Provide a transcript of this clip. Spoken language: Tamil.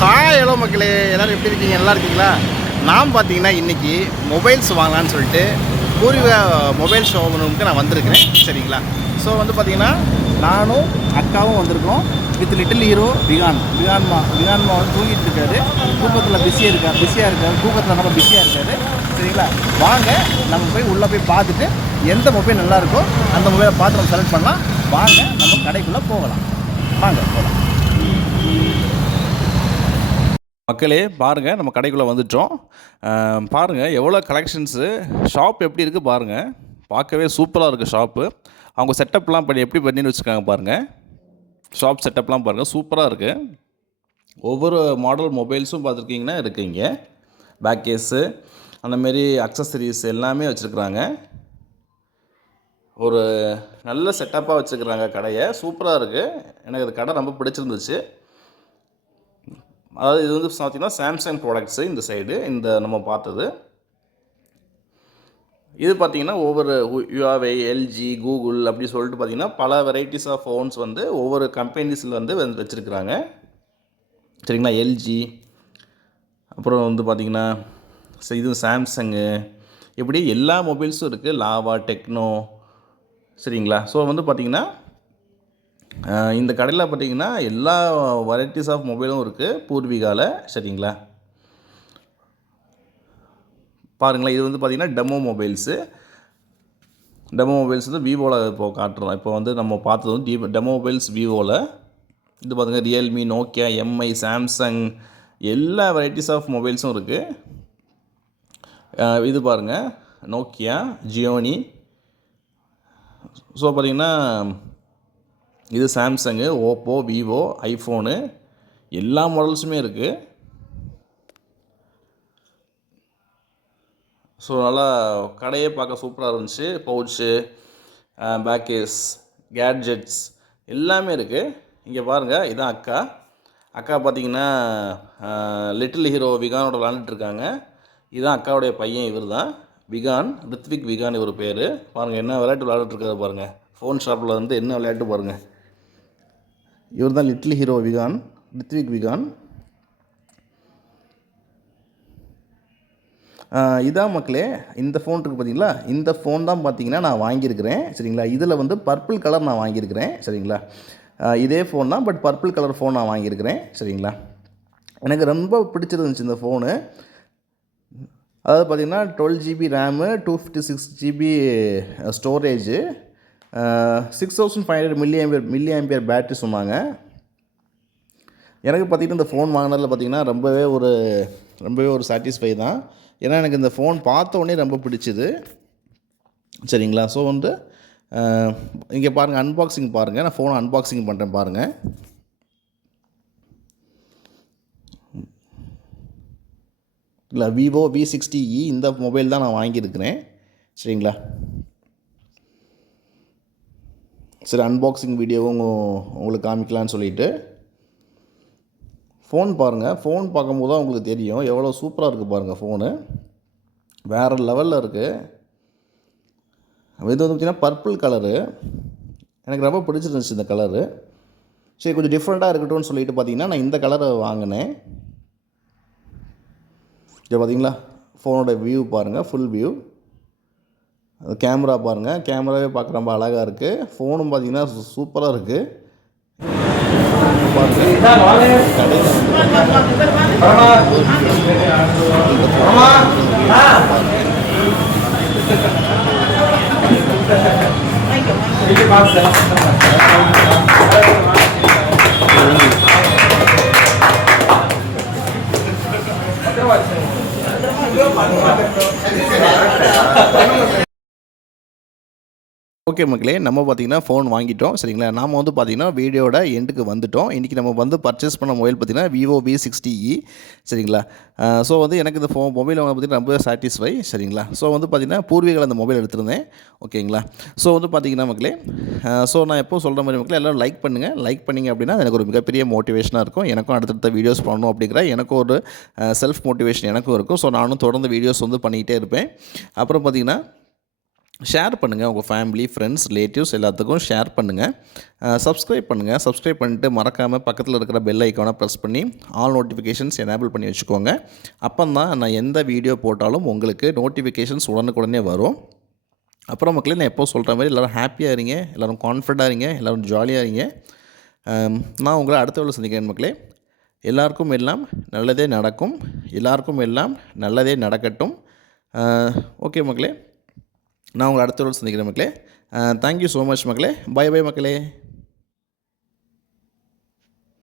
ஹாய் ஹலோ மக்களே, எல்லோரும் எப்படி இருக்கீங்க? நல்லா இருக்கீங்களா? நான் பார்த்தீங்கன்னா இன்றைக்கி மொபைல்ஸ் வாங்கலான்னு சொல்லிட்டு பூர்வீகா மொபைல் ஷோரூமுக்கு நான் வந்திருக்கிறேன். சரிங்களா? ஸோ வந்து பார்த்திங்கன்னா நானும் அக்காவும் வந்திருக்கோம் வித் லிட்டில் ஹீரோ விகான்மா வந்து தூங்கிட்டு இருக்காரு. தூக்கத்தில் பிஸியாக இருக்கார். தூக்கத்தில் நம்ம பிஸியாக இருக்காரு. சரிங்களா? வாங்க நம்ம போய் உள்ளே போய் பார்த்துட்டு எந்த மொபைல் நல்லாயிருக்கோ அந்த மொபைலை பார்த்து நம்ம செலக்ட் பண்ணலாம். வாங்க நம்ம கடைக்குள்ளே போகலாம். வாங்க போகலாம். மக்களே பாருங்கள், நம்ம கடைக்குள்ளே வந்துட்டோம். பாருங்கள் எவ்வளோ கலெக்ஷன்ஸு, ஷாப் எப்படி இருக்குது பாருங்கள். பார்க்கவே சூப்பராக இருக்குது ஷாப்பு. அவங்க செட்டப்லாம் எப்படி பண்ணின்னு வச்சுருக்காங்க பாருங்கள். ஷாப் செட்டப்லாம் பாருங்கள், சூப்பராக இருக்குது. ஒவ்வொரு மாடல் மொபைல்ஸும் பார்த்துருக்கீங்கன்னா இருக்குங்க. பேக் கேஸு அந்தமாரி அக்சசரிஸ் எல்லாமே வச்சுருக்குறாங்க. ஒரு நல்ல செட்டப்பாக வச்சுருக்குறாங்க கடையை. சூப்பராக இருக்குது. எனக்கு அது கடை ரொம்ப பிடிச்சிருந்துச்சு. அதாவது இது வந்து பார்த்திங்கன்னா சாம்சங் ப்ராடக்ட்ஸு. இந்த சைடு இந்த நம்ம பார்த்தது இது பார்த்திங்கன்னா ஒவ்வொரு யுவாவே, எல்ஜி, கூகுள் அப்படி சொல்லிட்டு பார்த்திங்கன்னா பல வெரைட்டிஸ் ஆஃப் ஃபோன்ஸ் வந்து ஒவ்வொரு கம்பெனிஸில் வந்து வச்சுருக்குறாங்க. சரிங்களா? எல்ஜி, அப்புறம் வந்து பார்த்திங்கன்னா இது சாம்சங்கு, இப்படி எல்லா மொபைல்ஸும் இருக்குது. Lava, techno. சரிங்களா? ஸோ வந்து பார்த்திங்கன்னா இந்த கடையில் பார்த்திங்கன்னா எல்லா வெரைட்டிஸ் ஆஃப் மொபைலும் இருக்குது பூர்வீகாவில். சரிங்களா? பாருங்களேன், இது வந்து பார்த்திங்கன்னா டெமோ மொபைல்ஸு வந்து விவோவில் இப்போ காட்டுறோம். இப்போ வந்து நம்ம பார்த்தது வந்து டெமோ மொபைல்ஸ் விவோவில். இது பார்த்திங்கன்னா ரியல்மி, நோக்கியா, எம்ஐ, சாம்சங் எல்லா வெரைட்டிஸ் ஆஃப் மொபைல்ஸும் இருக்குது. இது பாருங்கள் நோக்கியா, ஜியோனி. ஸோ பார்த்திங்கன்னா இது சாம்சங்கு, ஓப்போ, விவோ, ஐஃபோனு எல்லா மாடல்ஸுமே இருக்குது. ஸோ நல்லா கடையே பார்க்க சூப்பராக இருந்துச்சு. பவுச்சு, பேக் கேஸ், கேட்ஜெட்ஸ் எல்லாமே இருக்குது. இங்கே பாருங்கள், இதுதான் அக்கா பார்த்திங்கன்னா லிட்டில் ஹீரோ விகானோட விளாண்டுட்டுருக்காங்க. இதுதான் அக்காவுடைய பையன். இவர் தான் விகான், ரித்விக் விகான் இவர் பேர். பாருங்கள் என்ன விளையாட்டு விளையாண்டுட்டுருக்காரு பாருங்கள். ஃபோன் ஷாப்பில் வந்து என்ன விளையாட்டு பாருங்கள். இவர் தான் லிட்டில் ஹீரோ ரித்விக் விகான். இதான் மக்களே இந்த ஃபோன் இருக்குது பார்த்தீங்களா? இந்த ஃபோன் தான் பார்த்தீங்கன்னா நான் வாங்கியிருக்கிறேன். சரிங்களா? இதில் வந்து பர்பிள் கலர் நான் வாங்கியிருக்கிறேன். சரிங்களா? இதே ஃபோன் தான், பட் பர்பிள் கலர் ஃபோன் நான் வாங்கியிருக்கிறேன். சரிங்களா? எனக்கு ரொம்ப பிடிச்சிருந்துச்சு இந்த ஃபோனு. அதாவது பார்த்திங்கன்னா 12 GB RAM, 256 GB storage, 6500 milli ampere battery சொன்னாங்க. எனக்கு பார்த்திங்கன்னா இந்த ஃபோன் வாங்கினதில் பார்த்திங்கன்னா ரொம்பவே ஒரு சாட்டிஸ்ஃபை தான். ஏன்னா எனக்கு இந்த ஃபோன் பார்த்த உடனே ரொம்ப பிடிச்சிது. சரிங்களா? ஸோ வந்து இங்கே பாருங்கள், அன்பாக்சிங் பாருங்கள். நான் ஃபோனை அன்பாக்சிங் பண்ணுறேன் பாருங்கள். இல்லை, விவோ V60e இந்த மொபைல் தான் நான் வாங்கியிருக்கிறேன். சரிங்களா? சரி, அன்பாக்சிங் வீடியோவும் உங்களுக்கு காமிக்கலான்னு சொல்லிவிட்டு ஃபோன் பாருங்கள். ஃபோன் பார்க்கும்போது தான் உங்களுக்கு தெரியும் எவ்வளோ சூப்பராக இருக்குது பாருங்கள். ஃபோனு வேறு லெவலில் இருக்குது. இது வந்து பார்த்திங்கன்னா பர்பிள் கலரு. எனக்கு ரொம்ப பிடிச்சிருந்துச்சு இந்த கலரு. சரி, கொஞ்சம் டிஃப்ரெண்ட்டாக இருக்கட்டும்னு சொல்லிட்டு பார்த்திங்கன்னா நான் இந்த கலரை வாங்கினேன். இது பார்த்திங்களா, ஃபோனோட வியூ பாருங்கள், ஃபுல் வியூ. அது கேமரா பாருங்கள், கேமராவே பார்க்க ரொம்ப அழகாக இருக்குது. ஃபோனும் பார்த்திங்கன்னா சூப்பராக இருக்குது. ஓகே மக்களே, நம்ம பார்த்திங்கன்னா ஃபோன் வாங்கிட்டோம். சரிங்களா? நாம் வந்து பார்த்திங்கன்னா வீடியோட எண்டுக்கு வந்துவிட்டோம். இன்றைக்கி நம்ம வந்து பர்ச்சேஸ் பண்ண மொபைல் பார்த்திங்கன்னா விவோ V60e. சரிங்களா? ஸோ வந்து எனக்கு இந்த மொபைல் வாங்க பார்த்திங்கன்னா ரொம்ப சாட்டிஸ்ஃபை. சரிங்களா? ஸோ வந்து பார்த்திங்கன்னா பூர்வீகாவில் அந்த மொபைல் எடுத்திருந்தேன். ஓகேங்களா? ஸோ வந்து பார்த்திங்கன்னா மக்களே, ஸோ நான் எப்போ சொல்கிற மாதிரி மக்களே எல்லோரும் லைக் பண்ணுங்கள். லைக் பண்ணிங்க அப்படின்னா எனக்கு ஒரு மிகப்பெரிய மோட்டிவேஷனாக இருக்கும். எனக்கும் அடுத்தடுத்த வீடியோஸ் பண்ணணும் அப்படிங்கிற எனக்கும் ஒரு செல்ஃப் மோட்டிவேஷன் எனக்கும் இருக்கும். ஸோ நானும் தொடர்ந்து வீடியோஸ் வந்து பண்ணிக்கிட்டே இருப்பேன். அப்புறம் பார்த்திங்கன்னா ஷேர் பண்ணுங்கள். உங்கள் ஃபேமிலி, ஃப்ரெண்ட்ஸ், ரிலேட்டிவ்ஸ் எல்லாத்துக்கும் ஷேர் பண்ணுங்கள். சப்ஸ்கிரைப் பண்ணுங்கள். சப்ஸ்கிரைப் பண்ணிட்டு மறக்காமல் பக்கத்தில் இருக்கிற பெல் ஐக்கானை ப்ரெஸ் பண்ணி ஆல் நோட்டிஃபிகேஷன்ஸ் எனேபிள் பண்ணி வச்சுக்கோங்க. அப்போ தான் நான் எந்த வீடியோ போட்டாலும் உங்களுக்கு நோட்டிஃபிகேஷன்ஸ் உடனுக்குடனே வரும். அப்புறம் மக்களே, நான் எப்போ சொல்கிற மாதிரி எல்லோரும் ஹாப்பியாக இருங்க, எல்லோரும் கான்ஃபிடண்ட்டாக இருங்க, எல்லோரும் ஜாலியாக இருங்க. நான் உங்களை அடுத்த வேளை சந்திக்கிறேன் மக்களே. எல்லாருக்கும் எல்லாம் நல்லதே நடக்கும். எல்லாருக்கும் எல்லாம் நல்லதே நடக்கட்டும். ஓகே மக்களே, நான் உங்களை அடுத்த வேளை சந்திக்கிறேன் மக்களே. தேங்க்யூ ஸோ மச் மக்களே. பை பை மக்களே.